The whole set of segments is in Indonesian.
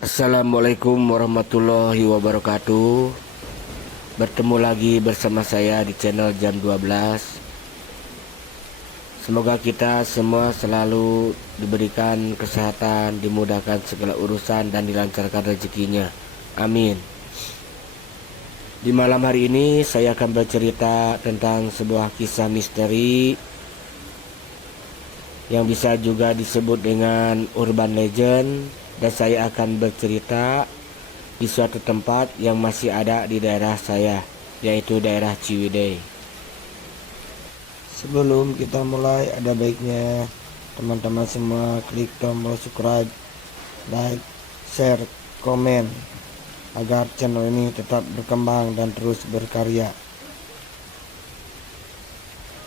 Assalamualaikum warahmatullahi wabarakatuh. Bertemu lagi bersama saya di channel Jam 12. Semoga kita semua selalu diberikan kesehatan, dimudahkan segala urusan dan dilancarkan rezekinya. Amin. Di malam hari ini saya akan bercerita tentang sebuah kisah misteri yang bisa juga disebut dengan urban legend, dan saya akan bercerita di suatu tempat yang masih ada di daerah saya, yaitu daerah Ciwidey. Sebelum kita mulai, ada baiknya teman-teman semua klik tombol subscribe, like, share, komen agar channel ini tetap berkembang dan terus berkarya.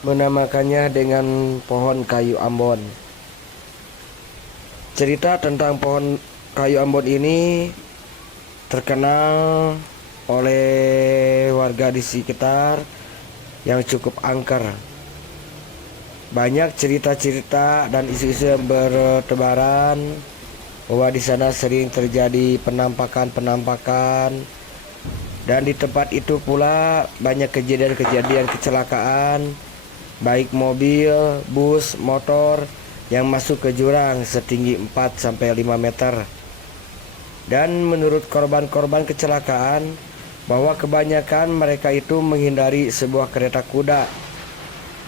Menamakannya dengan pohon kayu Ambon. Cerita tentang pohon kayu Ambon ini terkenal oleh warga di sekitar yang cukup angker. Banyak cerita-cerita dan isu-isu yang bertebaran bahwa di sana sering terjadi penampakan, dan di tempat itu pula banyak kejadian-kejadian kecelakaan, baik mobil, bus, motor yang masuk ke jurang setinggi 4-5 meter. Dan menurut korban-korban kecelakaan, bahwa kebanyakan mereka itu menghindari sebuah kereta kuda.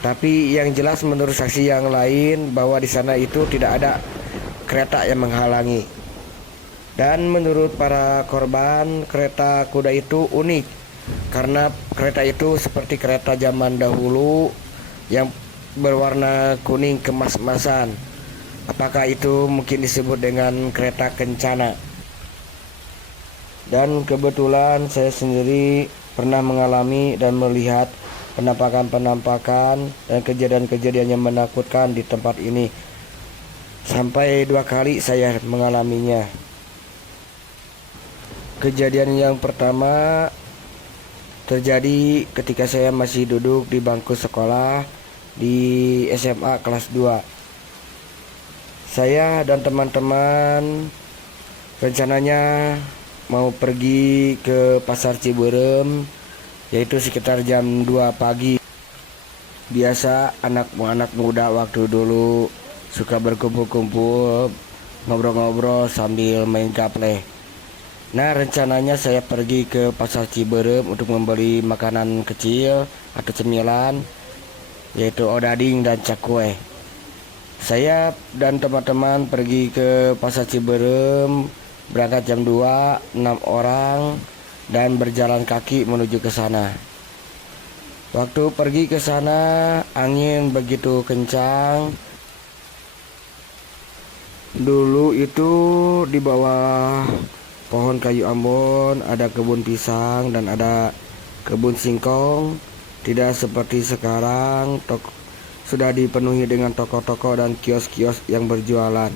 Tapi yang jelas menurut saksi yang lain bahwa di sana itu tidak ada kereta yang menghalangi. Dan menurut para korban, kereta kuda itu unik karena kereta itu seperti kereta zaman dahulu yang berwarna kuning kemas-emasan. Apakah itu mungkin disebut dengan kereta kencana? Dan kebetulan saya sendiri pernah mengalami dan melihat penampakan-penampakan dan kejadian-kejadian yang menakutkan di tempat ini. Sampai 2 kali saya mengalaminya. Kejadian yang pertama terjadi ketika saya masih duduk di bangku sekolah di SMA kelas 2. Saya dan teman-teman rencananya mau pergi ke Pasar Ciberem, yaitu sekitar jam 2 pagi. Biasa anak muda waktu dulu suka berkumpul-kumpul, ngobrol-ngobrol sambil main gaple. Nah, rencananya saya pergi ke Pasar Ciberem untuk membeli makanan kecil atau cemilan, yaitu odading dan cakwe. Saya dan teman-teman pergi ke Pasar Ciberem, berangkat jam 2, 6 orang, dan berjalan kaki menuju ke sana. Waktu pergi ke sana, angin begitu kencang. Dulu itu di bawah pohon kayu Ambon ada kebun pisang dan ada kebun singkong. Tidak seperti sekarang sudah dipenuhi dengan toko-toko dan kios-kios yang berjualan.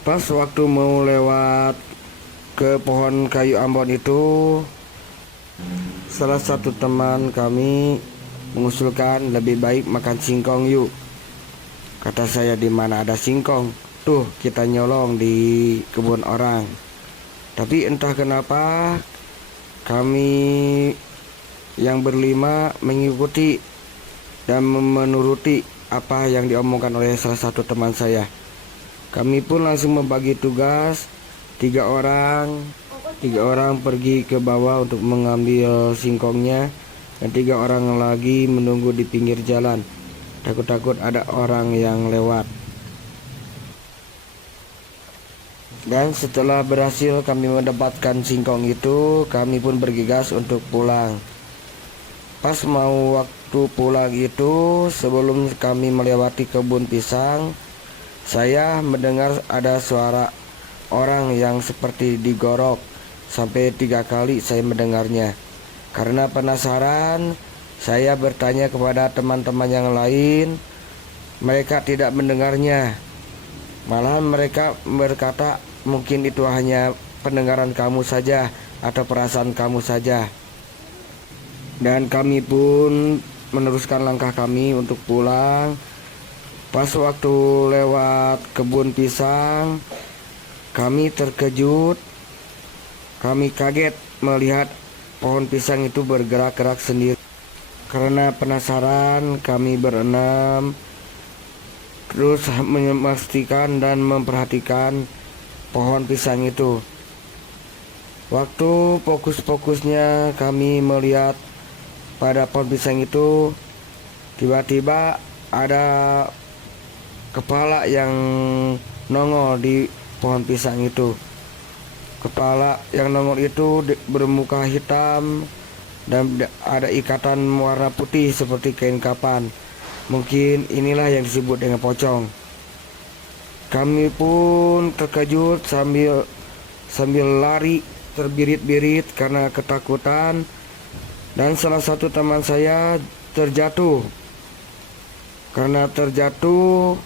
Pas waktu mau lewat ke pohon kayu Ambon itu, salah satu teman kami mengusulkan lebih baik makan singkong yuk. Kata saya, di mana ada singkong? Tuh, kita nyolong di kebun orang. Tapi entah kenapa kami yang berlima mengikuti dan menuruti apa yang diomongkan oleh salah satu teman saya. Kami pun langsung membagi tugas. 3 orang pergi ke bawah untuk mengambil singkongnya, dan 3 orang lagi menunggu di pinggir jalan. Takut-takut ada orang yang lewat. Dan setelah berhasil kami mendapatkan singkong itu, kami pun bergegas untuk pulang. Pas mau waktu pulang itu, sebelum kami melewati kebun pisang, saya mendengar ada suara orang yang seperti digorok. Sampai 3 kali saya mendengarnya. Karena penasaran, saya bertanya kepada teman-teman yang lain. Mereka tidak mendengarnya. Malahan mereka berkata, mungkin itu hanya pendengaran kamu saja atau perasaan kamu saja. Dan kami pun meneruskan langkah kami untuk pulang. Pas waktu lewat kebun pisang, Kami terkejut, kami kaget melihat pohon pisang itu bergerak-gerak sendiri. Karena penasaran, kami berenam terus memastikan dan memperhatikan pohon pisang itu. Waktu fokus-fokusnya kami melihat pada pohon pisang itu, tiba-tiba ada kepala yang nongol di pohon pisang itu. Kepala yang nongol itu bermuka hitam dan ada ikatan warna putih seperti kain kapan. Mungkin inilah yang disebut dengan pocong. Kami pun terkejut sambil lari terbirit-birit karena ketakutan, dan salah satu teman saya terjatuh. Karena terjatuh,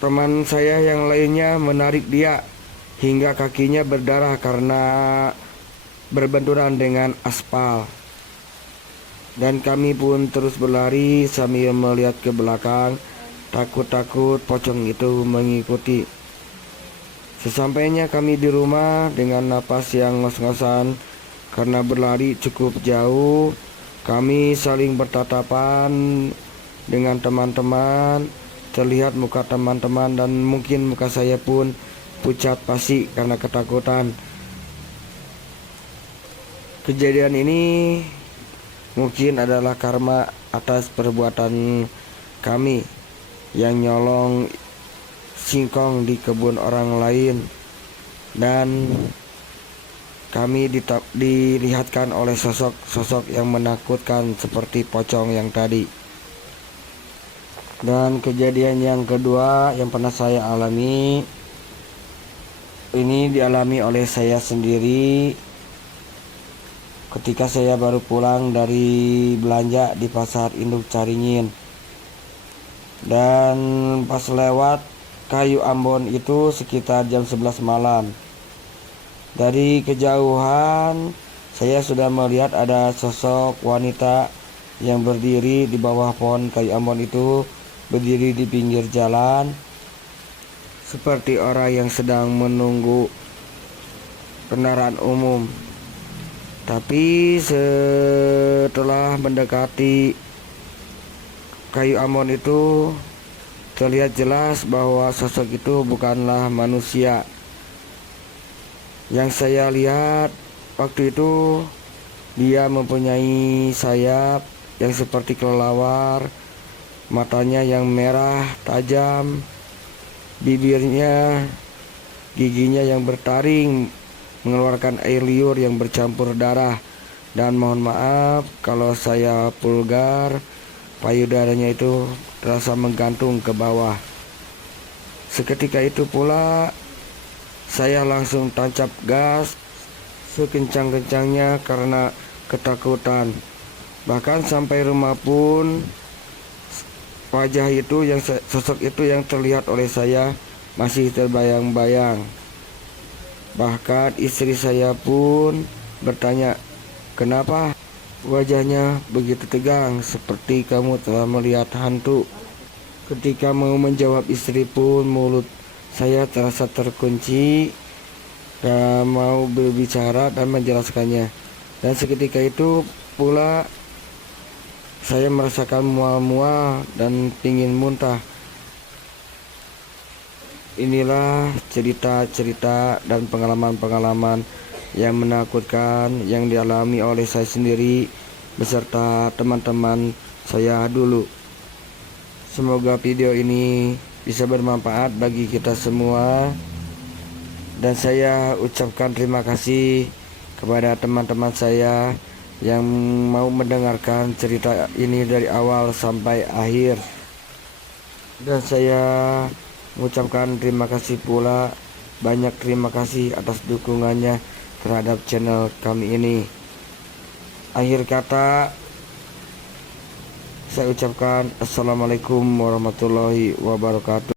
teman saya yang lainnya menarik dia hingga kakinya berdarah karena berbenturan dengan aspal. Dan kami pun terus berlari sambil melihat ke belakang, takut-takut pocong itu mengikuti. Sesampainya kami di rumah dengan napas yang ngos-ngosan karena berlari cukup jauh, kami saling bertatapan dengan teman-teman. Terlihat muka teman-teman dan mungkin muka saya pun pucat pasi karena ketakutan. Kejadian ini mungkin adalah karma atas perbuatan kami yang nyolong singkong di kebun orang lain, dan kami dilihatkan oleh sosok yang menakutkan seperti pocong yang tadi. Dan kejadian yang kedua yang pernah saya alami, ini dialami oleh saya sendiri ketika saya baru pulang dari belanja di pasar induk Caringin. Dan pas lewat kayu Ambon itu sekitar jam 11 malam. Dari kejauhan saya sudah melihat ada sosok wanita yang berdiri di bawah pohon kayu Ambon itu, berdiri di pinggir jalan seperti orang yang sedang menunggu kendaraan umum. Tapi setelah mendekati kayu Ambon itu, terlihat jelas bahwa sosok itu bukanlah manusia. Yang saya lihat waktu itu, dia mempunyai sayap yang seperti kelelawar, matanya yang merah tajam, bibirnya, giginya yang bertaring mengeluarkan air liur yang bercampur darah. Dan mohon maaf kalau saya vulgar, payudaranya itu terasa menggantung ke bawah. Seketika itu pula saya langsung tancap gas sekencang-kencangnya karena ketakutan. Bahkan sampai rumah pun wajah itu, sosok itu yang terlihat oleh saya masih terbayang-bayang. Bahkan istri saya pun bertanya, "Kenapa wajahnya begitu tegang seperti kamu telah melihat hantu?" Ketika mau menjawab istri pun mulut saya terasa terkunci dan mau berbicara dan menjelaskannya. Dan seketika itu pula saya merasakan mual-mual dan pingin muntah. Inilah cerita-cerita dan pengalaman-pengalaman yang menakutkan yang dialami oleh saya sendiri beserta teman-teman saya dulu. Semoga video ini bisa bermanfaat bagi kita semua, dan saya ucapkan terima kasih kepada teman-teman saya yang mau mendengarkan cerita ini dari awal sampai akhir. Dan saya mengucapkan terima kasih pula, banyak terima kasih atas dukungannya terhadap channel kami ini. Akhir kata, saya ucapkan assalamualaikum warahmatullahi wabarakatuh.